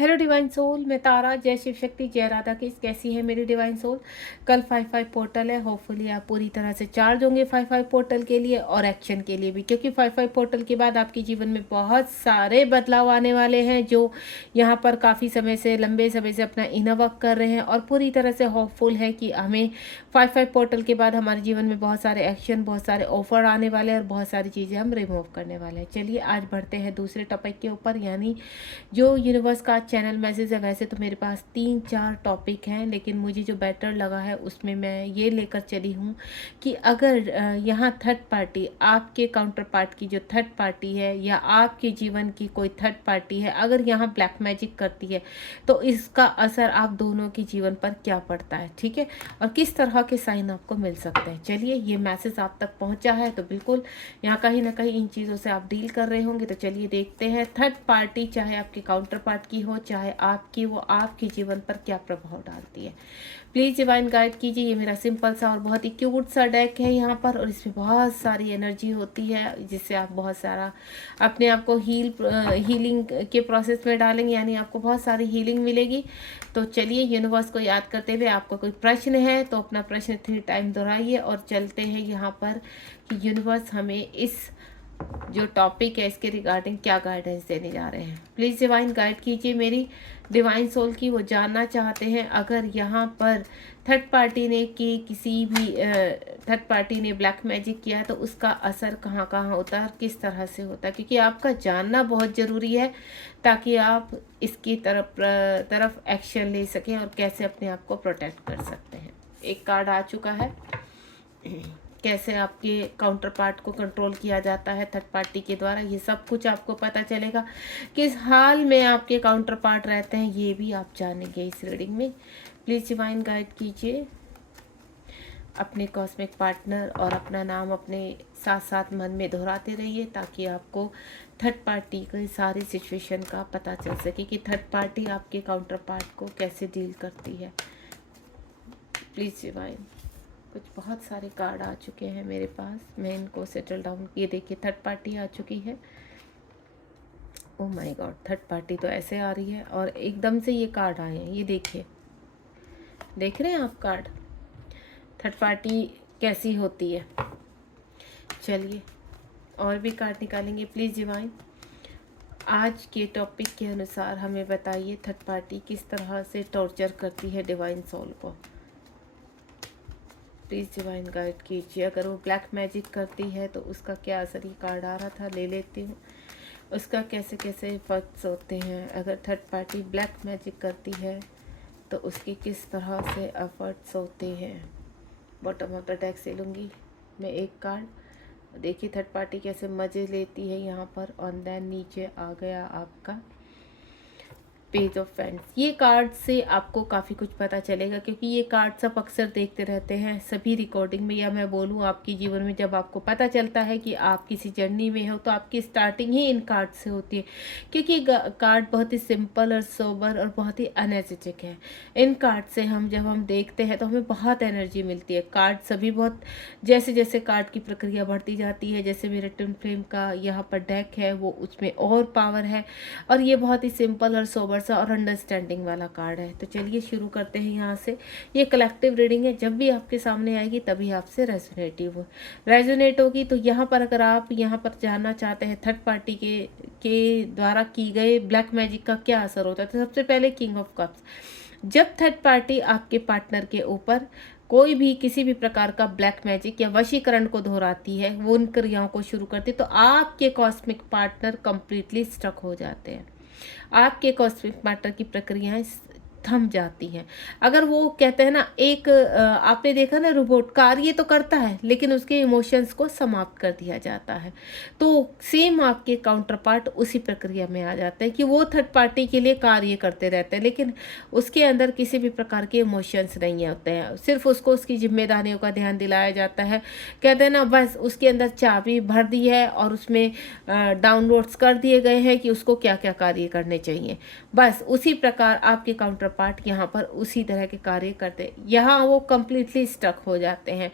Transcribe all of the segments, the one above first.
Hello divine soul, मैं तारा। जय शिव शक्ति, जय राधा की। कैसी है मेरी डिवाइन सोल? कल 5-5 पोर्टल है। होपफुली आप पूरी तरह से चार्ज होंगे 5-5 पोर्टल के लिए और एक्शन के लिए भी, क्योंकि 5-5 पोर्टल के बाद आपके जीवन में बहुत सारे बदलाव आने वाले हैं जो यहाँ पर काफ़ी समय से, लंबे समय से अपना इनर वर्क कर रहे हैं और पूरी तरह से होपफुल है कि हमें 5-5 पोर्टल के बाद हमारे जीवन में बहुत सारे एक्शन, बहुत सारे ऑफर आने वाले हैं और बहुत सारी चीज़ें हम रिमूव करने वाले हैं। चलिए आज बढ़ते हैं दूसरे टॉपिक के ऊपर, यानी जो यूनिवर्स का चैनल मैसेज है। वैसे तो मेरे पास 3-4 टॉपिक हैं, लेकिन मुझे जो बेटर लगा है उसमें मैं ये लेकर चली हूँ कि अगर यहाँ थर्ड पार्टी, आपके काउंटर पार्ट की जो थर्ड पार्टी है या आपके जीवन की कोई थर्ड पार्टी है, अगर यहाँ ब्लैक मैजिक करती है तो इसका असर आप दोनों के जीवन पर क्या पड़ता है, ठीक है, और किस तरह के साइन आपको मिल सकते हैं। चलिए, ये मैसेज आप तक पहुँचा है तो बिल्कुल यहाँ कहीं ना कहीं इन चीज़ों से आप डील कर रहे होंगे। तो चलिए देखते हैं, थर्ड पार्टी चाहे आपके काउंटर पार्ट की हो चाहे आपकी, वो आपके जीवन पर क्या प्रभाव डालती है। प्लीज़ डिवाइन गाइड कीजिए। ये मेरा सिंपल सा और बहुत ही क्यूट सा डेक है यहाँ पर, और इसमें बहुत सारी एनर्जी होती है जिससे आप बहुत सारा अपने आप को हीलिंग के प्रोसेस में डालेंगे, यानी आपको बहुत सारी हीलिंग मिलेगी। तो चलिए, यूनिवर्स को याद करते हुए, आपका कोई प्रश्न है तो अपना प्रश्न 3 टाइम दोहराइए और चलते हैं यहाँ पर कि यूनिवर्स हमें इस जो टॉपिक है इसके रिगार्डिंग क्या गाइडेंस देने जा रहे हैं। प्लीज़ डिवाइन गाइड कीजिए मेरी डिवाइन सोल की। वो जानना चाहते हैं अगर यहाँ पर थर्ड पार्टी ने कि किसी भी थर्ड पार्टी ने ब्लैक मैजिक किया तो उसका असर कहाँ कहाँ होता है और किस तरह से होता है, क्योंकि आपका जानना बहुत ज़रूरी है ताकि आप इसकी तरफ एक्शन ले सकें और कैसे अपने आप को प्रोटेक्ट कर सकते हैं। एक कार्ड आ चुका है, कैसे आपके काउंटर पार्ट को कंट्रोल किया जाता है थर्ड पार्टी के द्वारा, ये सब कुछ आपको पता चलेगा। किस हाल में आपके काउंटर पार्ट रहते हैं ये भी आप जानेंगे इस रीडिंग में। प्लीज़ डिवाइन गाइड कीजिए। अपने कॉस्मिक पार्टनर और अपना नाम अपने साथ साथ मन में दोहराते रहिए ताकि आपको थर्ड पार्टी के सारी सिचुएशन का पता चल सके कि थर्ड पार्टी आपके काउंटर पार्ट को कैसे डील करती है। प्लीज़ डिवाइन, कुछ बहुत सारे कार्ड आ चुके हैं मेरे पास, मैं इनको सेटल डाउन, ये देखिए थर्ड पार्टी आ चुकी है। Oh my God, third party तो ऐसे आ रही है और एकदम से ये कार्ड आए हैं, ये देखिए, देख रहे हैं आप कार्ड, थर्ड पार्टी कैसी होती है। चलिए और भी कार्ड निकालेंगे। प्लीज़ डिवाइन, आज के टॉपिक के अनुसार हमें बताइए थर्ड पार्टी किस तरह से टॉर्चर करती है डिवाइन सोल को। प्लीज़ डिवाइन गाइड कीजिए। अगर वो ब्लैक मैजिक करती है तो उसका क्या असर, ये कार्ड आ रहा था, ले लेती हूँ, उसका कैसे कैसे इफेक्ट्स होते हैं। अगर थर्ड पार्टी ब्लैक मैजिक करती है तो उसकी किस तरह से एफर्ट्स होते हैं। बॉटम ऑफ द डेक से लूँगी मैं एक कार्ड। देखिए थर्ड पार्टी कैसे मज़े लेती है यहाँ पर। और देन नीचे आ गया आपका पेज ऑफ फैंस। ये कार्ड से आपको काफ़ी कुछ पता चलेगा, क्योंकि ये कार्ड सब अक्सर देखते रहते हैं सभी रिकॉर्डिंग में, या मैं बोलूँ आपके जीवन में जब आपको पता चलता है कि आप किसी जर्नी में हो तो आपकी स्टार्टिंग ही इन कार्ड से होती है, क्योंकि कार्ड बहुत ही सिंपल और सोबर और बहुत ही एनर्जेटिक है। इन कार्ड से जब हम देखते हैं तो हमें बहुत एनर्जी मिलती है। कार्ड सभी बहुत, जैसे जैसे कार्ड की प्रक्रिया बढ़ती जाती है, जैसे मेरे ट्विन फ्लेम का यहाँ पर डेक है वो, उसमें और पावर है और ये बहुत ही सिंपल और सोबर सा और अंडरस्टैंडिंग वाला कार्ड है। तो चलिए शुरू करते हैं यहाँ से। ये कलेक्टिव रीडिंग है, जब भी आपके सामने आएगी तभी आपसे रेजोनेट होगी। तो यहाँ पर अगर आप यहाँ पर जानना चाहते हैं थर्ड पार्टी के द्वारा की गए ब्लैक मैजिक का क्या असर होता है, तो सबसे पहले किंग ऑफ कप्स। जब थर्ड पार्टी आपके पार्टनर के ऊपर कोई भी किसी भी प्रकार का ब्लैक मैजिक या वशीकरण को दोहराती है, वो उन क्रियाओं को शुरू करती है, तो आपके कॉस्मिक पार्टनर कंप्लीटली स्टक हो जाते हैं। आपके कॉस्मिक पार्टनर की प्रक्रियाएं थम जाती हैं। अगर वो कहते हैं ना, एक आपने देखा ना, रोबोट कार्य तो करता है लेकिन उसके इमोशंस को समाप्त कर दिया जाता है, तो सेम आपके काउंटर पार्ट उसी प्रक्रिया में आ जाते हैं कि वो थर्ड पार्टी के लिए कार्य करते रहते हैं लेकिन उसके अंदर किसी भी प्रकार के इमोशंस नहीं होते हैं। सिर्फ उसको उसकी जिम्मेदारियों का ध्यान दिलाया जाता है। कहते हैं ना, बस उसके अंदर चाबी भर दी है और उसमें डाउनलोड्स कर दिए गए हैं कि उसको क्या क्या कार्य करने चाहिए। बस उसी प्रकार आपके काउंटर पार्ट यहाँ पर उसी तरह के कार्य करते हैं। यहाँ वो कम्प्लीटली स्टक हो जाते हैं,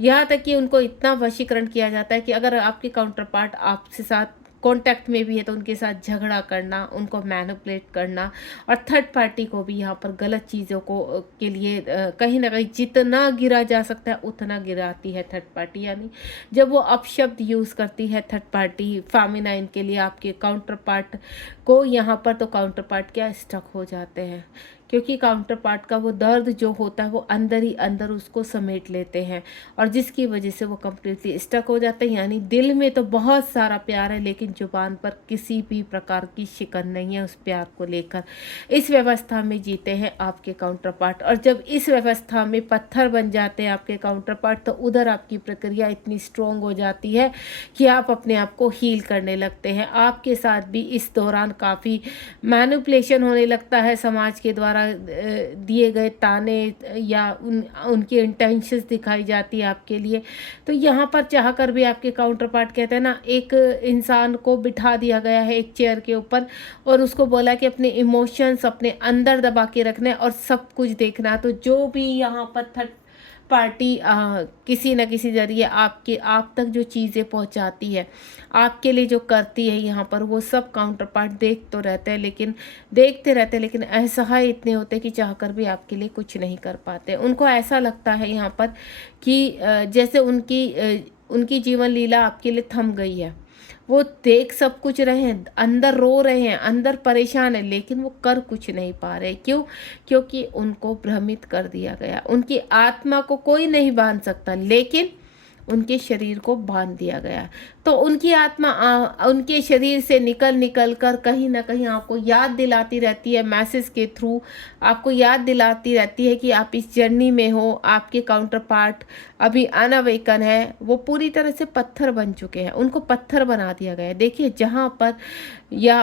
यहाँ तक कि उनको इतना वशीकरण किया जाता है कि अगर आपके काउंटर पार्ट आपसे साथ कॉन्टैक्ट में भी है तो उनके साथ झगड़ा करना, उनको मैनिपुलेट करना, और थर्ड पार्टी को भी यहाँ पर गलत चीज़ों को के लिए कहीं ना कहीं जितना गिरा जा सकता है उतना गिराती है थर्ड पार्टी। यानी जब वो अपशब्द यूज़ करती है थर्ड पार्टी फेमिनाइन के लिए आपके काउंटर पार्ट को, यहाँ पर तो काउंटर पार्ट क्या स्टक हो जाते हैं, क्योंकि काउंटर पार्ट का वो दर्द जो होता है वो अंदर ही अंदर उसको समेट लेते हैं, और जिसकी वजह से वो कम्प्लीटली स्टक हो जाते हैं। यानी दिल में तो बहुत सारा प्यार है लेकिन जुबान पर किसी भी प्रकार की शिकन नहीं है उस प्यार को लेकर। इस व्यवस्था में जीते हैं आपके काउंटर पार्ट, और जब इस व्यवस्था में पत्थर बन जाते हैं आपके काउंटर पार्ट तो उधर आपकी प्रक्रिया इतनी स्ट्रॉन्ग हो जाती है कि आप अपने आप को हील करने लगते हैं। आपके साथ भी इस दौरान काफ़ी मैनिपुलेशन होने लगता है, समाज के द्वारा दिए गए ताने या उनकी इंटेंशंस दिखाई जाती है आपके लिए। तो यहाँ पर चाह कर भी आपके काउंटर पार्ट कहते हैं ना, एक इंसान को बिठा दिया गया है एक चेयर के ऊपर और उसको बोला कि अपने इमोशंस अपने अंदर दबा के रखना है और सब कुछ देखना है। तो जो भी यहाँ पर थर्ड पार्टी किसी न किसी ज़रिए आप तक जो चीज़ें पहुंचाती है, आपके लिए जो करती है, यहाँ पर वो सब काउंटर पार्ट देखते रहते हैं लेकिन असहाय इतने होते हैं कि चाहकर भी आपके लिए कुछ नहीं कर पाते। उनको ऐसा लगता है यहाँ पर कि जैसे उनकी जीवन लीला आपके लिए थम गई है। वो देख सब कुछ रहे हैं, अंदर रो रहे हैं, अंदर परेशान है, लेकिन वो कर कुछ नहीं पा रहे। क्यों? क्योंकि उनको भ्रमित कर दिया गया। उनकी आत्मा को कोई नहीं बांध सकता लेकिन उनके शरीर को बांध दिया गया। तो उनकी आत्मा उनके शरीर से निकल कर कहीं ना कहीं आपको याद दिलाती रहती है, मैसेज के थ्रू आपको याद दिलाती रहती है कि आप इस जर्नी में हो। आपके काउंटर पार्ट अभी अनअवेकन है, वो पूरी तरह से पत्थर बन चुके हैं, उनको पत्थर बना दिया गया है। देखिए जहाँ पर, या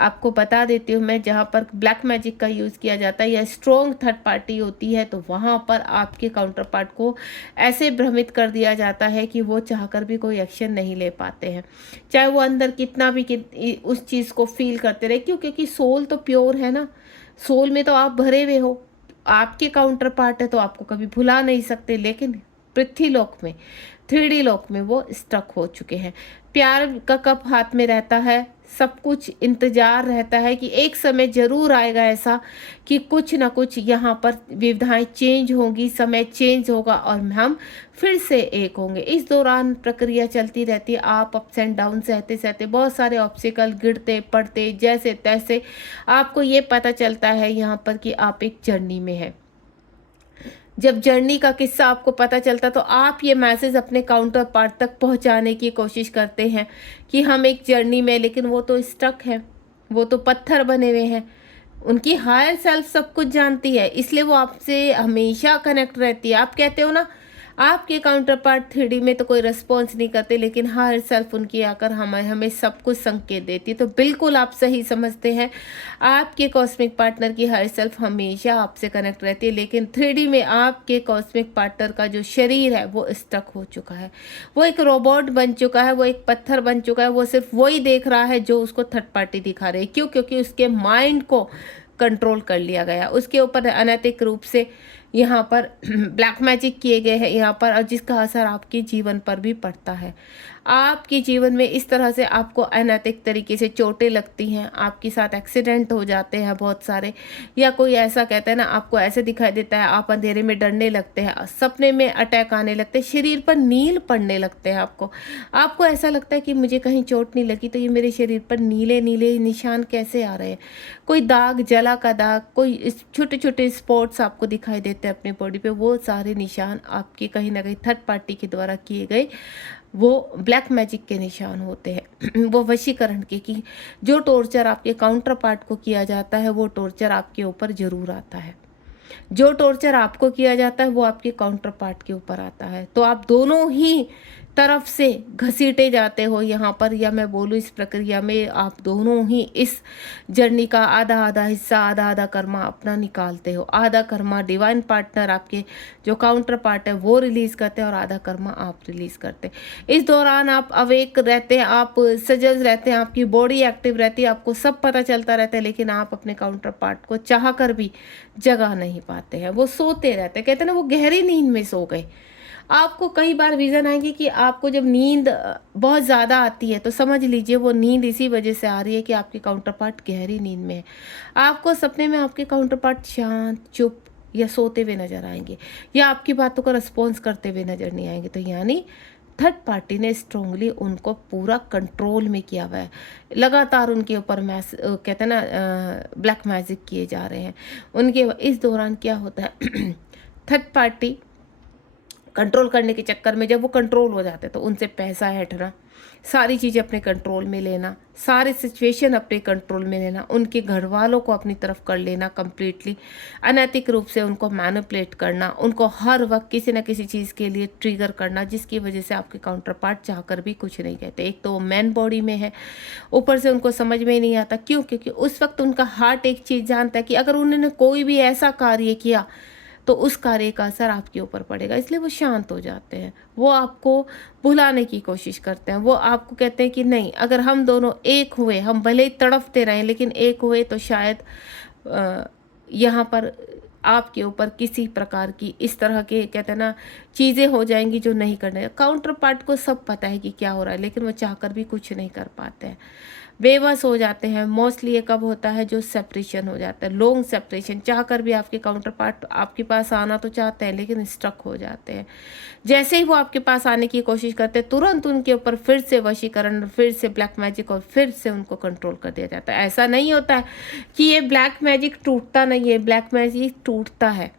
आपको बता देती हूँ मैं, जहाँ पर ब्लैक मैजिक का यूज़ किया जाता है या स्ट्रॉन्ग थर्ड पार्टी होती है तो वहाँ पर आपके काउंटर पार्ट को ऐसे भ्रमित कर दिया जाता है कि वो चाहकर भी कोई एक्शन नहीं ले पाते हैं, चाहे वो अंदर कितना भी उस चीज़ को फील करते रहे। क्यों? क्योंकि सोल तो प्योर है ना, सोल में तो आप भरे हुए हो, आपके काउंटर पार्ट है तो आपको कभी भुला नहीं सकते। लेकिन पृथ्वी लोक में, 3D लोक में वो स्टक हो चुके हैं। प्यार का कप हाथ में रहता है, सब कुछ इंतजार रहता है कि एक समय जरूर आएगा ऐसा कि कुछ ना कुछ यहाँ पर विविधाएं चेंज होंगी, समय चेंज होगा और हम फिर से एक होंगे। इस दौरान प्रक्रिया चलती रहती है, आप अप्स एंड डाउन सहते सहते बहुत सारे ऑब्स्टिकल गिरते पड़ते जैसे तैसे आपको ये पता चलता है यहाँ पर कि आप एक जर्नी में है। जब जर्नी का किस्सा आपको पता चलता तो आप ये मैसेज अपने काउंटर पार्ट तक पहुंचाने की कोशिश करते हैं कि हम एक जर्नी में, लेकिन वो तो स्टक है, वो तो पत्थर बने हुए हैं। उनकी हायर सेल्फ सब कुछ जानती है, इसलिए वो आपसे हमेशा कनेक्ट रहती है। आप कहते हो ना, आपके काउंटर पार्ट 3D में तो कोई रिस्पॉन्स नहीं करते लेकिन हायर सेल्फ उनकी आकर हमें सब कुछ संकेत देती है। तो बिल्कुल आप सही समझते हैं, आपके कॉस्मिक पार्टनर की हायर सेल्फ हमेशा आपसे कनेक्ट रहती है, लेकिन 3D में आपके कॉस्मिक पार्टनर का जो शरीर है वो स्टक हो चुका है, वो एक रोबोट बन चुका है, वो एक पत्थर बन चुका है। वो सिर्फ वही देख रहा है जो उसको थर्ड पार्टी दिखा रही है। क्यों? क्योंकि उसके माइंड को कंट्रोल कर लिया गया, उसके ऊपर अनैतिक रूप से यहाँ पर ब्लैक मैजिक किए गए हैं यहाँ पर, और जिसका असर आपके जीवन पर भी पड़ता है। आपके जीवन में इस तरह से आपको अनैतिक तरीके से चोटें लगती हैं, आपके साथ एक्सीडेंट हो जाते हैं बहुत सारे, या कोई ऐसा कहता है ना, आपको ऐसे दिखाई देता है, आप अंधेरे में डरने लगते हैं, सपने में अटैक आने लगते हैं, शरीर पर नील पड़ने लगते हैं। आपको ऐसा लगता है कि मुझे कहीं चोट नहीं लगी तो ये मेरे शरीर पर नीले नीले निशान कैसे आ रहे हैं, कोई दाग, जला का दाग, कोई छोटे छोटे स्पॉट्स आपको दिखाई देते हैं अपने बॉडी पे। वो सारे निशान आपके कहीं ना कहीं थर्ड पार्टी के द्वारा किए गए वो ब्लैक मैजिक के निशान होते हैं। वो वशीकरण के, कि जो टॉर्चर आपके काउंटर पार्ट को किया जाता है वो टॉर्चर आपके ऊपर जरूर आता है। जो टॉर्चर आपको किया जाता है वो आपके काउंटर पार्ट के ऊपर आता है। तो आप दोनों ही तरफ से घसीटे जाते हो यहाँ पर, या मैं बोलूँ इस प्रक्रिया में आप दोनों ही इस जर्नी का आधा आधा हिस्सा, आधा आधा कर्मा अपना निकालते हो। आधा कर्मा डिवाइन पार्टनर आपके जो काउंटर पार्ट है वो रिलीज करते हैं और आधा कर्मा आप रिलीज करते हैं। इस दौरान आप अवेक रहते हैं, आप सजग रहते हैं, आपकी बॉडी एक्टिव रहती है, आपको सब पता चलता रहता है, लेकिन आप अपने काउंटर पार्ट को चाह कर भी जगा नहीं पाते हैं। वो सोते रहते हैं, कहते हैं ना, वो गहरी नींद में सो गए। आपको कई बार विज़न आएँगे कि आपको जब नींद बहुत ज़्यादा आती है, तो समझ लीजिए वो नींद इसी वजह से आ रही है कि आपके काउंटर पार्ट गहरी नींद में है। आपको सपने में आपके काउंटर पार्ट शांत, चुप या सोते हुए नज़र आएँगे, या आपकी बातों का रिस्पॉन्स करते हुए नज़र नहीं आएँगे। तो यानी थर्ड पार्टी ने स्ट्रांगली उनको पूरा कंट्रोल में किया हुआ है। लगातार उनके ऊपर कहते हैं ना ब्लैक मैजिक किए जा रहे हैं। उनके इस दौरान क्या होता है थर्ड पार्टी कंट्रोल करने के चक्कर में जब वो कंट्रोल हो जाते हैं तो उनसे पैसा हटना, सारी चीज़ें अपने कंट्रोल में लेना, सारे सिचुएशन अपने कंट्रोल में लेना, उनके घर वालों को अपनी तरफ कर लेना कंप्लीटली, अनैतिक रूप से उनको मैनिपुलेट करना, उनको हर वक्त किसी न किसी चीज़ के लिए ट्रिगर करना, जिसकी वजह से आपके काउंटर पार्ट चाहकर भी कुछ नहीं कहते। एक तो वो मैन बॉडी में है, ऊपर से उनको समझ में ही नहीं आता। क्यों? क्योंकि उस वक्त उनका हार्ट एक चीज़ जानता है कि अगर उन्होंने कोई भी ऐसा कार्य किया तो उस कार्य का असर आपके ऊपर पड़ेगा, इसलिए वो शांत हो जाते हैं। वो आपको भुलाने की कोशिश करते हैं। वो आपको कहते हैं कि नहीं, अगर हम दोनों एक हुए, हम भले ही तड़फते रहें लेकिन एक हुए तो शायद यहाँ पर आपके ऊपर किसी प्रकार की इस तरह के कहते हैं ना चीज़ें हो जाएंगी जो नहीं करने। काउंटर पार्ट को सब पता है कि क्या हो रहा है, लेकिन वो चाहकर भी कुछ नहीं कर पाते हैं, बेबस हो जाते हैं। मोस्टली ये कब होता है? जो सेपरेशन हो जाता है, लॉन्ग सेपरेशन। चाहकर भी आपके काउंटर पार्ट आपके पास आना तो चाहते हैं लेकिन स्ट्रक हो जाते हैं। जैसे ही वो आपके पास आने की कोशिश करते हैं, तुरंत उनके ऊपर फिर से वशीकरण, फिर से ब्लैक मैजिक, और फिर से उनको कंट्रोल कर दिया जाता है। ऐसा नहीं होता है कि ये ब्लैक मैजिक टूटता नहीं है, ब्लैक मैजिक टूटता है।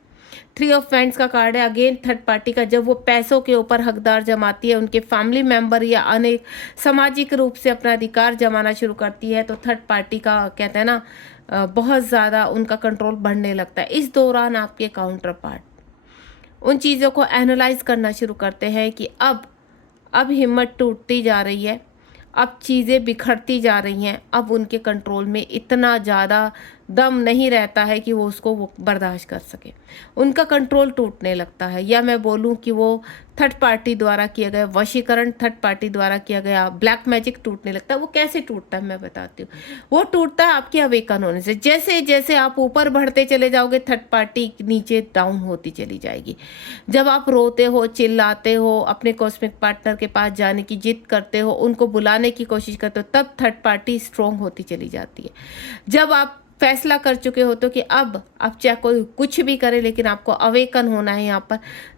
थ्री ऑफ वैंड्स का कार्ड है, अगेन थर्ड पार्टी का। जब वो पैसों के ऊपर हकदार जमाती है, उनके फैमिली मेंबर या अनेक सामाजिक रूप से अपना अधिकार जमाना शुरू करती है, तो थर्ड पार्टी का कहते हैं ना बहुत ज़्यादा उनका कंट्रोल बढ़ने लगता है। इस दौरान आपके काउंटर पार्ट उन चीज़ों को एनालाइज करना शुरू करते हैं कि अब हिम्मत टूटती जा रही है, अब चीज़ें बिखरती जा रही हैं, अब उनके कंट्रोल में इतना ज़्यादा दम नहीं रहता है कि वो उसको वो बर्दाश्त कर सके। उनका कंट्रोल टूटने लगता है, या मैं बोलूँ कि वो थर्ड पार्टी द्वारा किया गया वशीकरण, थर्ड पार्टी द्वारा किया गया ब्लैक मैजिक टूटने लगता है। वो कैसे टूटता है मैं बताती हूँ। वो टूटता है आपके अवेकन होने से। जैसे जैसे आप ऊपर बढ़ते चले जाओगे, थर्ड पार्टी नीचे डाउन होती चली जाएगी। जब आप रोते हो, चिल्लाते हो, अपने कॉस्मिक पार्टनर के पास जाने की जिद करते हो, उनको बुलाने की कोशिश करते हो, तब थर्ड पार्टी स्ट्रोंग होती चली जाती है। जब आप फैसला कर चुके होते हो कि अब चाहे कोई कुछ भी करे लेकिन आपको अवेकन होना है यहाँ पर,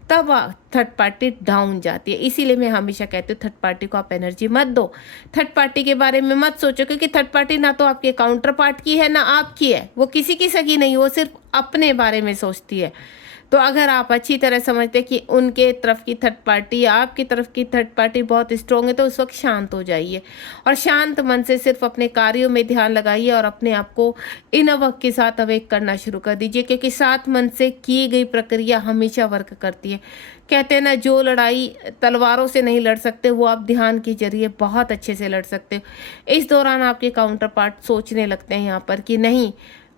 तब थर्ड पार्टी डाउन जाती है। इसीलिए मैं हमेशा कहती हूँ थर्ड पार्टी को आप एनर्जी मत दो, थर्ड पार्टी के बारे में मत सोचो, क्योंकि थर्ड पार्टी ना तो आपके काउंटर पार्ट की है ना आपकी है। वो किसी की सगी नहीं, वो सिर्फ अपने बारे में सोचती है। तो अगर आप अच्छी तरह समझते कि उनके तरफ की थर्ड पार्टी या आपकी तरफ की थर्ड पार्टी बहुत स्ट्रॉन्ग है, तो उस वक्त शांत हो जाइए और शांत मन से सिर्फ अपने कार्यों में ध्यान लगाइए और अपने आप को इन वक्त के साथ अवेक करना शुरू कर दीजिए, क्योंकि सात मन से की गई प्रक्रिया हमेशा वर्क करती है। कहते हैं ना, जो लड़ाई तलवारों से नहीं लड़ सकते वो आप ध्यान के जरिए बहुत अच्छे से लड़ सकते हो। इस दौरान आपके काउंटर पार्ट सोचने लगते हैं यहाँ पर कि नहीं,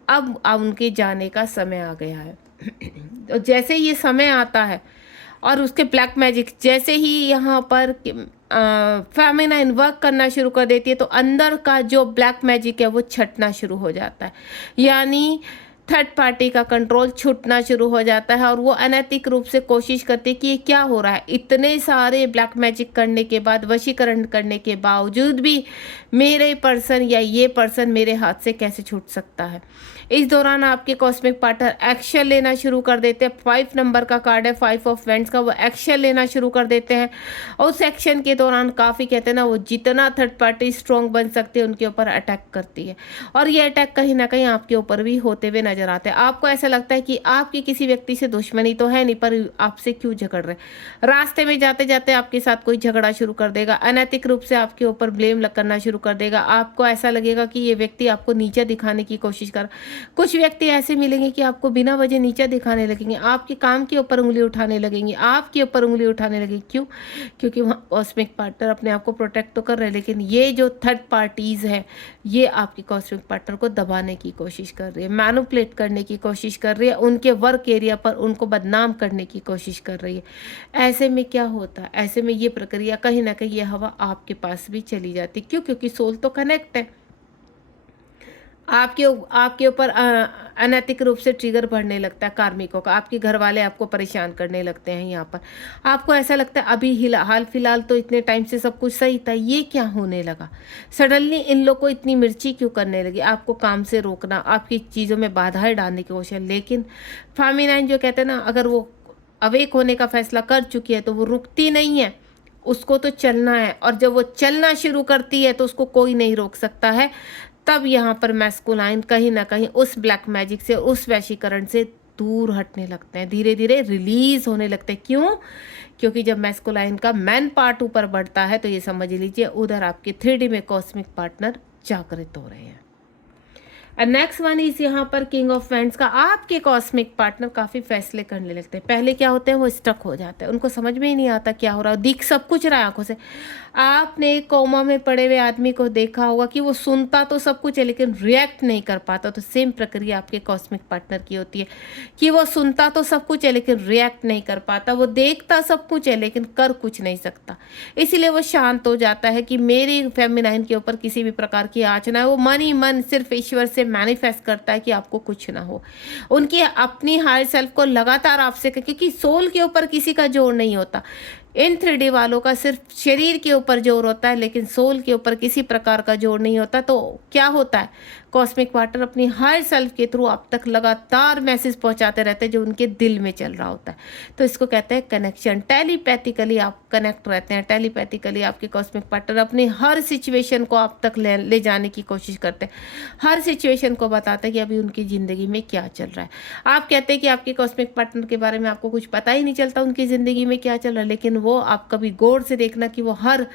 अब उनके जाने का समय आ गया है। तो जैसे ये समय आता है और उसके ब्लैक मैजिक जैसे ही यहाँ पर फेमिनाइन वर्क करना शुरू कर देती है, तो अंदर का जो ब्लैक मैजिक है वो छटना शुरू हो जाता है। यानी थर्ड पार्टी का कंट्रोल छूटना शुरू हो जाता है और वो अनैतिक रूप से कोशिश करती है कि ये क्या हो रहा है। इतने सारे ब्लैक मैजिक करने के बाद, वशीकरण करने के बावजूद भी मेरे पर्सन या ये पर्सन मेरे हाथ से कैसे छूट सकता है। इस दौरान आपके कॉस्मिक पार्टनर एक्शन लेना शुरू कर देते हैं। 5 नंबर का कार्ड है, 5 ऑफ वैंड्स का। वो एक्शन लेना शुरू कर देते हैं और उस एक्शन के दौरान काफ़ी कहते हैं ना, वो जितना थर्ड पार्टी स्ट्रॉन्ग बन सकते हैं उनके ऊपर अटैक करती है। और ये अटैक कहीं ना कहीं आपके ऊपर भी होते हुए नजर आते हैं। आपको ऐसा लगता है कि आपकी किसी व्यक्ति से दुश्मनी तो है नहीं, पर आपसे क्यों झगड़ रहे। रास्ते में जाते जाते आपके साथ कोई झगड़ा शुरू कर देगा, अनैतिक रूप से आपके ऊपर ब्लेम करना शुरू कर देगा। आपको ऐसा लगेगा कि ये व्यक्ति आपको नीचे दिखाने की कोशिश कर। कुछ व्यक्ति ऐसे मिलेंगे कि आपको बिना वजह नीचे दिखाने लगेंगे, आपके काम के ऊपर उंगली उठाने लगेंगे, आपके ऊपर उंगली उठाने लगेंगे। क्यों? क्योंकि वहाँ कॉस्मिक पार्टनर अपने आप को प्रोटेक्ट तो कर रहे हैं, लेकिन ये जो थर्ड पार्टीज है ये आपकी कॉस्मिक पार्टनर को दबाने की कोशिश कर रही है, मैनिपुलेट करने की कोशिश कर रही है, उनके वर्क एरिया पर उनको बदनाम करने की कोशिश कर रही है। ऐसे में क्या होता है, ऐसे में ये प्रक्रिया कहीं ना कहीं ये हवा आपके पास भी चली जाती। क्यों? क्योंकि सोल तो कनेक्ट है। आपके ऊपर अनैतिक रूप से ट्रिगर बढ़ने लगता है कार्मिकों का। आपके घर वाले आपको परेशान करने लगते हैं यहाँ पर। आपको ऐसा लगता है अभी हाल फिलहाल तो इतने टाइम से सब कुछ सही था, ये क्या होने लगा, सडनली इन लोग को इतनी मिर्ची क्यों करने लगी। आपको काम से रोकना, आपकी चीज़ों में बाधाएं डालने की कोशिश। लेकिन फेमिनाइन जो कहते हैं ना, अगर वो अवेक होने का फैसला कर चुकी है तो वो रुकती नहीं है, उसको तो चलना है। और जब वो चलना शुरू करती है तो उसको कोई नहीं रोक सकता है। तब यहाँ पर मैस्कुलाइन कहीं ना कहीं उस ब्लैक मैजिक से, उस वैशीकरण से दूर हटने लगते हैं, धीरे धीरे रिलीज होने लगते हैं। क्यों? क्योंकि जब मैस्कुलाइन का मैन पार्ट ऊपर बढ़ता है तो ये समझ लीजिए उधर आपके 3D में कॉस्मिक पार्टनर जागृत हो रहे हैं। नेक्स्ट वन इज यहाँ पर किंग ऑफ वैंड्स का। आपके कॉस्मिक पार्टनर काफ़ी फैसले करने लगते हैं। पहले क्या होते हैं, वो स्टक हो जाते हैं, उनको समझ में ही नहीं आता क्या हो रहा है, दिख सब कुछ रहा है आंखों से। आपने कोमा में पड़े हुए आदमी को देखा होगा कि वो सुनता तो सब कुछ है लेकिन रिएक्ट नहीं कर पाता। तो सेम प्रक्रिया आपके कॉस्मिक पार्टनर की होती है कि वो सुनता तो सब कुछ है लेकिन रिएक्ट नहीं कर पाता, वो देखता सब कुछ है लेकिन कर कुछ नहीं सकता। इसीलिए वो शांत हो जाता है कि मेरी फेमिनाइन के ऊपर किसी भी प्रकार की आँच ना है। वो मन ही मन सिर्फ ईश्वर से मैनिफेस्ट करता है कि आपको कुछ ना हो। उनकी अपनी हायर सेल्फ को लगातार आपसे, क्योंकि सोल के ऊपर किसी का जोर नहीं होता, इन 3D वालों का सिर्फ शरीर के ऊपर जोर होता है लेकिन सोल के ऊपर किसी प्रकार का जोर नहीं होता। तो क्या होता है, कॉस्मिक पार्टनर अपनी हायर सेल्फ के थ्रू आप तक लगातार मैसेज पहुंचाते रहते हैं जो उनके दिल में चल रहा होता है। तो इसको कहते हैं कनेक्शन। टेलीपैथिकली आप कनेक्ट रहते हैं, टेलीपैथिकली आपके कॉस्मिक पार्टनर अपनी हर सिचुएशन को आप तक ले जाने की कोशिश करते हैं, हर सिचुएशन को बताते हैं कि अभी उनकी ज़िंदगी में क्या चल रहा है। आप कहते हैं कि आपके कॉस्मिक पार्टनर के बारे में आपको कुछ पता ही नहीं चलता उनकी ज़िंदगी में क्या चल रहा है, लेकिन वो आप कभी गौर से देखना कि वो हर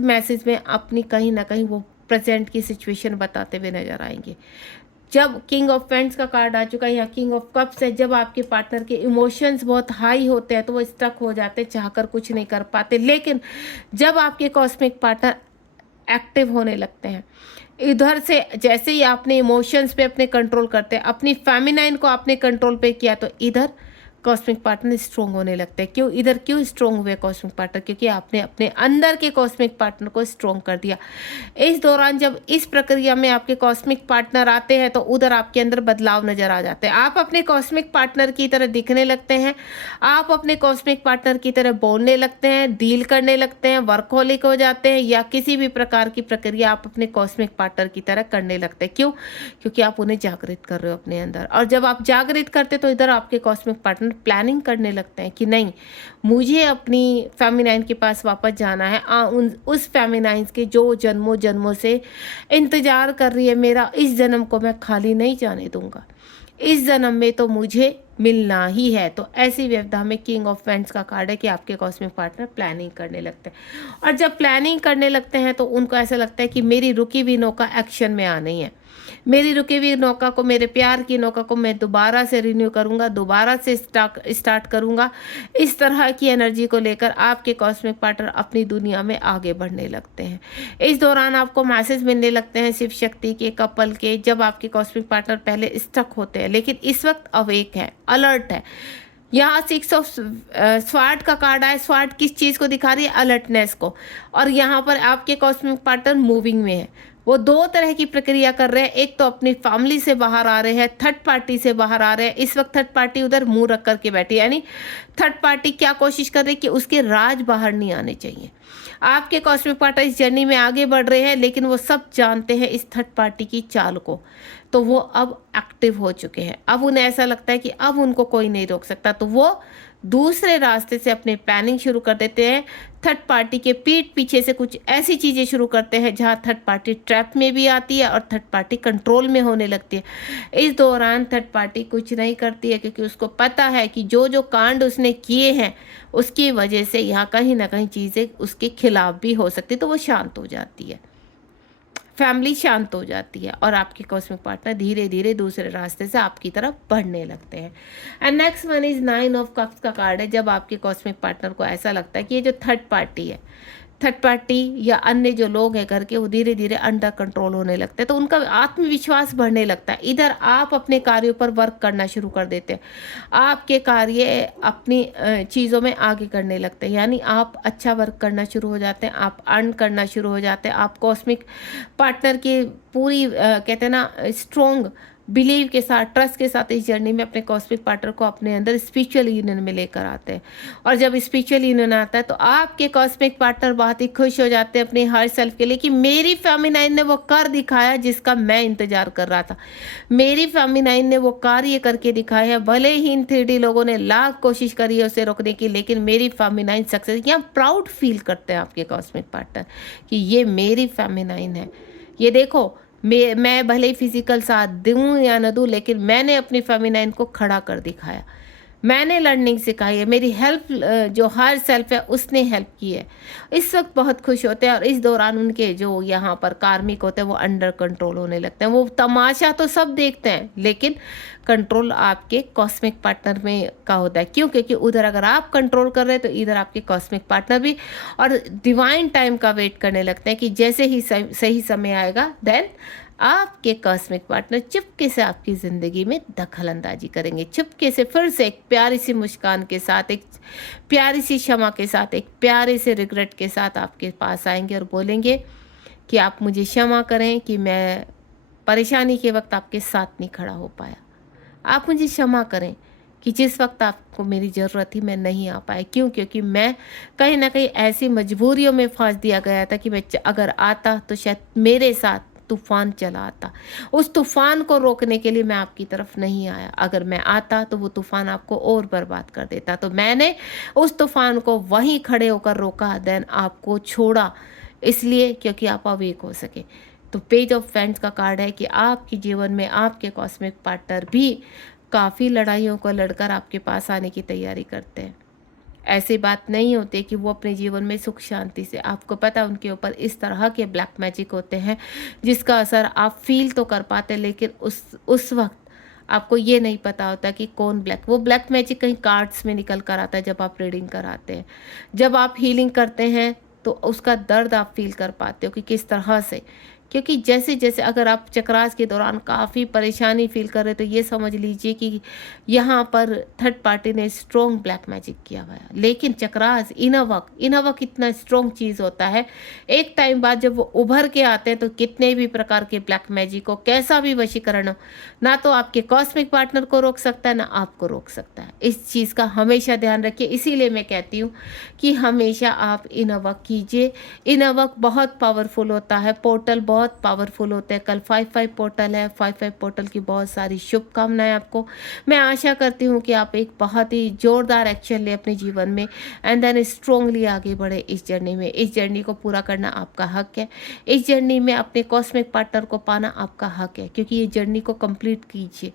मैसेज में अपनी कहीं ना कहीं वो प्रेजेंट की सिचुएशन बताते हुए नजर आएंगे। जब किंग ऑफ पेंट्स का कार्ड आ चुका है, यहाँ किंग ऑफ कप्स है, जब आपके पार्टनर के इमोशंस बहुत हाई होते हैं तो वो स्टक हो जाते हैं, चाहकर कुछ नहीं कर पाते। लेकिन जब आपके कॉस्मिक पार्टनर एक्टिव होने लगते हैं, इधर से जैसे ही आपने इमोशंस पे अपने कंट्रोल करते हैं, अपनी फेमिनाइन को आपने कंट्रोल पे किया, तो इधर कॉस्मिक पार्टनर स्ट्रोंग होने लगते हैं। क्यों इधर क्यों स्ट्रोंग हुए कॉस्मिक पार्टनर? क्योंकि आपने अपने अंदर के कॉस्मिक पार्टनर को स्ट्रोंग कर दिया। इस दौरान जब इस प्रक्रिया में आपके कॉस्मिक पार्टनर आते हैं तो उधर आपके अंदर बदलाव नजर आ जाते हैं। आप अपने कॉस्मिक पार्टनर की तरह दिखने लगते हैं, आप अपने कॉस्मिक पार्टनर की तरह बोलने लगते हैं, डील करने लगते हैं, वर्कहोलिक हो जाते हैं, या किसी भी प्रकार की प्रक्रिया आप अपने कॉस्मिक पार्टनर की तरह करने लगते हैं। क्यों? क्योंकि आप उन्हें जागृत कर रहे हो अपने अंदर। और जब आप जागृत करते तो इधर आपके कॉस्मिक पार्टनर प्लानिंग करने लगते हैं कि नहीं, मुझे अपनी फेमिनाइन के पास वापस जाना है। उस फेमिनाइन के जो जन्मों जन्मों से इंतजार कर रही है मेरा, इस जन्म को मैं खाली नहीं जाने दूंगा, इस जन्म में तो मुझे मिलना ही है। तो ऐसी व्यवस्था में किंग ऑफ पेंट्स का कार्ड है कि आपके कॉस्मिक पार्टनर प्लानिंग करने लगते हैं। और जब प्लानिंग करने लगते हैं तो उनको ऐसा लगता है कि मेरी रुकी हुई नौका एक्शन में आनी है, मेरी रुकी हुई नौका को, मेरे प्यार की नौका को मैं दोबारा से रिन्यू करूंगा, दोबारा से स्टार्ट करूंगा। इस तरह की एनर्जी को लेकर आपके कॉस्मिक पार्टनर अपनी दुनिया में आगे बढ़ने लगते हैं। इस दौरान आपको मैसेज मिलने लगते हैं शिव शक्ति के, कपल के, जब आपके कॉस्मिक पार्टनर पहले स्टक होते हैं लेकिन इस वक्त अवेक है, अलर्ट है। यहाँ 6 ऑफ स्वॉर्ड का कार्ड आया। स्वॉर्ड किस चीज़ को दिखा रही है? अलर्टनेस को। और यहाँ पर आपके कॉस्मिक पार्टनर मूविंग में है। वो दो तरह की प्रक्रिया कर रहे हैं, एक तो अपनी फैमिली से बाहर आ रहे हैं, थर्ड पार्टी से बाहर आ रहे हैं। इस वक्त थर्ड पार्टी उधर मुंह रख करके बैठी, यानी थर्ड पार्टी क्या कोशिश कर रही है कि उसके राज बाहर नहीं आने चाहिए। आपके कॉस्मिक पार्टनर इस जर्नी में आगे बढ़ रहे हैं लेकिन वो सब जानते हैं इस थर्ड पार्टी की चाल को, तो वो अब एक्टिव हो चुके हैं। अब उन्हें ऐसा लगता है कि अब उनको कोई नहीं रोक सकता, तो वो दूसरे रास्ते से अपने प्लानिंग शुरू कर देते हैं। थर्ड पार्टी के पीठ पीछे से कुछ ऐसी चीज़ें शुरू करते हैं जहां थर्ड पार्टी ट्रैप में भी आती है और थर्ड पार्टी कंट्रोल में होने लगती है। इस दौरान थर्ड पार्टी कुछ नहीं करती है क्योंकि उसको पता है कि जो जो कांड उसने किए हैं उसकी वजह से यहाँ कहीं ना कहीं चीज़ें उसके खिलाफ भी हो सकती, तो वो शांत हो जाती है, फैमिली शांत हो जाती है और आपके कॉस्मिक पार्टनर धीरे धीरे दूसरे रास्ते से आपकी तरफ बढ़ने लगते हैं। And next one is 9 of cups का कार्ड है। जब आपके कॉस्मिक पार्टनर को ऐसा लगता है कि ये जो थर्ड पार्टी है, थर्ड पार्टी या अन्य जो लोग हैं घर के, वो धीरे धीरे अंडर कंट्रोल होने लगते हैं, तो उनका आत्मविश्वास बढ़ने लगता है। इधर आप अपने कार्यों पर वर्क करना शुरू कर देते हैं, आपके कार्य अपनी चीज़ों में आगे करने लगते हैं, यानी आप अच्छा वर्क करना शुरू हो जाते हैं, आप अर्न करना शुरू हो जाते हैं। आप कॉस्मिक पार्टनर की पूरी कहते हैं ना स्ट्रॉन्ग बिलीव के साथ, ट्रस्ट के साथ इस जर्नी में अपने कॉस्मिक पार्टनर को अपने अंदर स्पिरिचुअल यूनियन में लेकर आते हैं। और जब स्पिरिचुअल यूनियन आता है तो आपके कॉस्मिक पार्टनर बहुत ही खुश हो जाते हैं अपने हर सेल्फ के लिए कि मेरी फेमिनाइन ने वो कर दिखाया जिसका मैं इंतजार कर रहा था। मेरी फेमिनाइन ने वो कार्य करके दिखाया है, भले ही इन 3D लोगों ने लाख कोशिश करी है उसे रोकने की, लेकिन मेरी फेमिनाइन सक्सेस। यहाँ प्राउड फील करते हैं आपके कॉस्मिक पार्टनर कि ये मेरी फेमिनाइन है। ये देखो, मैं भले ही फिजिकल साथ दूं या न दूं, लेकिन मैंने अपनी फेमिनाइन को खड़ा कर दिखाया, मैंने लर्निंग सिखाई है, मेरी हेल्प जो हर सेल्फ है उसने हेल्प की है। इस वक्त बहुत खुश होते हैं और इस दौरान उनके जो यहाँ पर कार्मिक होते हैं वो अंडर कंट्रोल होने लगते हैं। वो तमाशा तो सब देखते हैं, लेकिन कंट्रोल आपके कॉस्मिक पार्टनर में का होता है। क्यों? क्योंकि उधर अगर आप कंट्रोल कर रहे हैं तो इधर आपके कॉस्मिक पार्टनर भी और डिवाइन टाइम का वेट करने लगते हैं कि जैसे ही सही समय आएगा देन आपके कॉस्मिक पार्टनर चुपके से आपकी ज़िंदगी में दखल अंदाजी करेंगे, चुपके से फिर से एक प्यारी सी मुस्कान के साथ, एक प्यारी सी क्षमा के साथ, एक प्यारे से रिग्रेट के साथ आपके पास आएंगे और बोलेंगे कि आप मुझे क्षमा करें कि मैं परेशानी के वक्त आपके साथ नहीं खड़ा हो पाया। आप मुझे क्षमा करें कि जिस वक्त आपको मेरी ज़रूरत थी मैं नहीं आ पाया। क्यों? क्योंकि मैं कहीं ना कहीं ऐसी मजबूरियों में फंस दिया गया था कि मैं अगर आता तो शायद मेरे साथ तूफान चला आता। उस तूफान को रोकने के लिए मैं आपकी तरफ नहीं आया। अगर मैं आता तो वो तूफान आपको और बर्बाद कर देता। तो मैंने उस तूफान को वहीं खड़े होकर रोका, देन आपको छोड़ा, इसलिए क्योंकि आप अवेक हो सके। तो पेज ऑफ फ्रेंड्स का कार्ड है कि आपके जीवन में आपके कॉस्मिक पार्टनर भी काफ़ी लड़ाइयों को लड़कर आपके पास आने की तैयारी करते हैं। ऐसी बात नहीं होती कि वो अपने जीवन में सुख शांति से, आपको पता उनके ऊपर इस तरह के ब्लैक मैजिक होते हैं जिसका असर आप फील तो कर पाते, लेकिन उस वक्त आपको ये नहीं पता होता कि कौन वो ब्लैक मैजिक कहीं कार्ड्स में निकल कर आता है। जब आप रीडिंग कराते हैं, जब आप हीलिंग करते हैं, तो उसका दर्द आप फील कर पाते हो कि किस तरह से, क्योंकि जैसे जैसे अगर आप चक्रास के दौरान काफ़ी परेशानी फील कर रहे तो ये समझ लीजिए कि यहाँ पर थर्ड पार्टी ने स्ट्रॉन्ग ब्लैक मैजिक किया हुआ है। लेकिन चक्रास इनवक इतना स्ट्रॉन्ग चीज़ होता है, एक टाइम बाद जब वो उभर के आते हैं तो कितने भी प्रकार के ब्लैक मैजिक हो, कैसा भी वशीकरण हो, ना तो आपके कॉस्मिक पार्टनर को रोक सकता है ना आपको रोक सकता है। इस चीज़ का हमेशा ध्यान रखिए। इसीलिए मैं कहती हूँ कि हमेशा आप इनवक कीजिए। इनवक बहुत पावरफुल होता है, पोर्टल बहुत पावरफुल होते हैं। कल 5-5 पोर्टल है, 5-5 पोर्टल की बहुत सारी शुभकामनाएं आपको। मैं आशा करती हूँ कि आप एक बहुत ही जोरदार एक्शन ले अपने जीवन में एंड देन स्ट्रोंगली आगे बढ़े इस जर्नी में। इस जर्नी को पूरा करना आपका हक है। इस जर्नी में अपने कॉस्मिक पार्टनर को पाना आपका हक है, क्योंकि ये जर्नी को कंप्लीट कीजिए।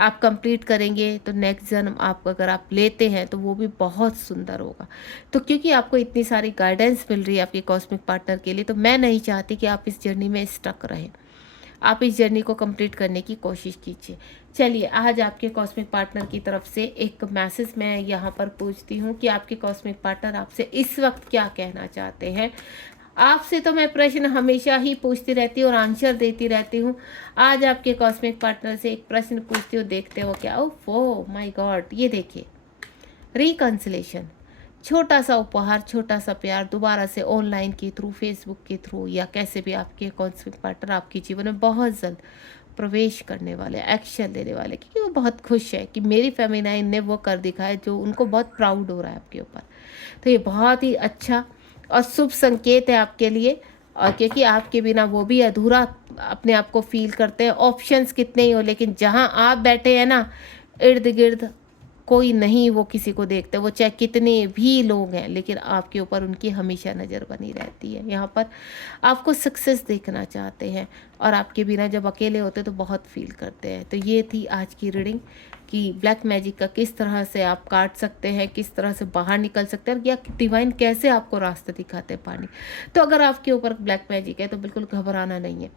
आप कंप्लीट करेंगे तो नेक्स्ट जन्म आप अगर आप लेते हैं तो वो भी बहुत सुंदर होगा। तो क्योंकि आपको इतनी सारी गाइडेंस मिल रही है आपके कॉस्मिक पार्टनर के लिए, तो मैं नहीं चाहती कि आप इस जर्नी में स्टक रहें। आप इस जर्नी को कंप्लीट करने की कोशिश कीजिए। चलिए, आज आपके कॉस्मिक पार्टनर की तरफ से एक मैसेज मैं यहाँ पर पूछती हूँ कि आपके कॉस्मिक पार्टनर आपसे इस वक्त क्या कहना चाहते हैं। आपसे तो मैं प्रश्न हमेशा ही पूछती रहती हूँ और आंसर देती रहती हूँ। आज आपके कॉस्मिक पार्टनर से एक प्रश्न पूछती हूँ, देखते हो क्या। ओह माय गॉड, ये देखिए, रिकंसिलेशन, छोटा सा उपहार, छोटा सा प्यार दोबारा से ऑनलाइन के थ्रू, फेसबुक के थ्रू या कैसे भी आपके कॉस्मिक पार्टनर आपके जीवन में बहुत जल्द प्रवेश करने वाले, एक्शन लेने वाले, क्योंकि वो बहुत खुश है कि मेरी फेमिनाइन ने वो कर दिखाया जो उनको बहुत प्राउड हो रहा है आपके ऊपर। तो ये बहुत ही अच्छा और शुभ संकेत है आपके लिए, और क्योंकि आपके बिना वो भी अधूरा अपने आप को फील करते हैं। ऑप्शंस कितने ही हो, लेकिन जहाँ आप बैठे हैं ना, इर्द गिर्द कोई नहीं वो किसी को देखते, वो चाहे कितने भी लोग हैं, लेकिन आपके ऊपर उनकी हमेशा नज़र बनी रहती है। यहाँ पर आपको सक्सेस देखना चाहते हैं और आपके बिना जब अकेले होते तो बहुत फील करते हैं। तो ये थी आज की रीडिंग कि ब्लैक मैजिक का किस तरह से आप काट सकते हैं, किस तरह से बाहर निकल सकते हैं, या डिवाइन कैसे आपको रास्ता दिखाते हैं पानी। तो अगर आपके ऊपर ब्लैक मैजिक है तो बिल्कुल घबराना नहीं है।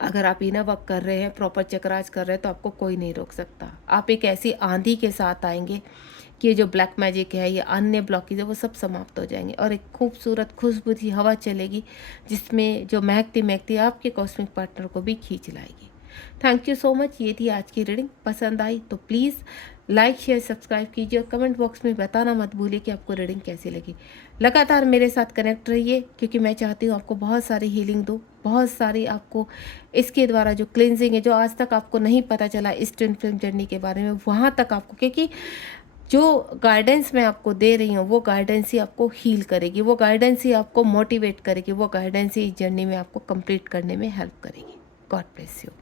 अगर आप इनर वर्क कर रहे हैं, प्रॉपर चक्रास कर रहे हैं, तो आपको कोई नहीं रोक सकता। आप एक ऐसी आंधी के साथ आएंगे कि ये जो ब्लैक मैजिक है, ये अन्य ब्लॉकेज है, वो सब समाप्त हो जाएंगे और एक खूबसूरत खुशबू हवा चलेगी जिसमें जो महकती महकती आपके कॉस्मिक पार्टनर को भी खींच लाएगी। Thank you so much. ये थी आज की रीडिंग। पसंद आई तो प्लीज़ लाइक शेयर सब्सक्राइब कीजिए और कमेंट बॉक्स में बताना मत भूलिए कि आपको रीडिंग कैसी लगी। लगातार मेरे साथ कनेक्ट रहिए क्योंकि मैं चाहती हूँ आपको बहुत सारी हीलिंग दूँ, बहुत सारी आपको इसके द्वारा जो क्लिनजिंग है, जो आज तक आपको नहीं पता चला इस ट्विन फ्लेम जर्नी के बारे में, वहाँ तक आपको, क्योंकि जो गाइडेंस मैं आपको दे रही हूँ वो गाइडेंस ही आपको हील करेगी, वो गाइडेंस ही आपको मोटिवेट करेगी, वो गाइडेंस ही इस जर्नी में आपको कंप्लीट करने में हेल्प करेगी। God bless you.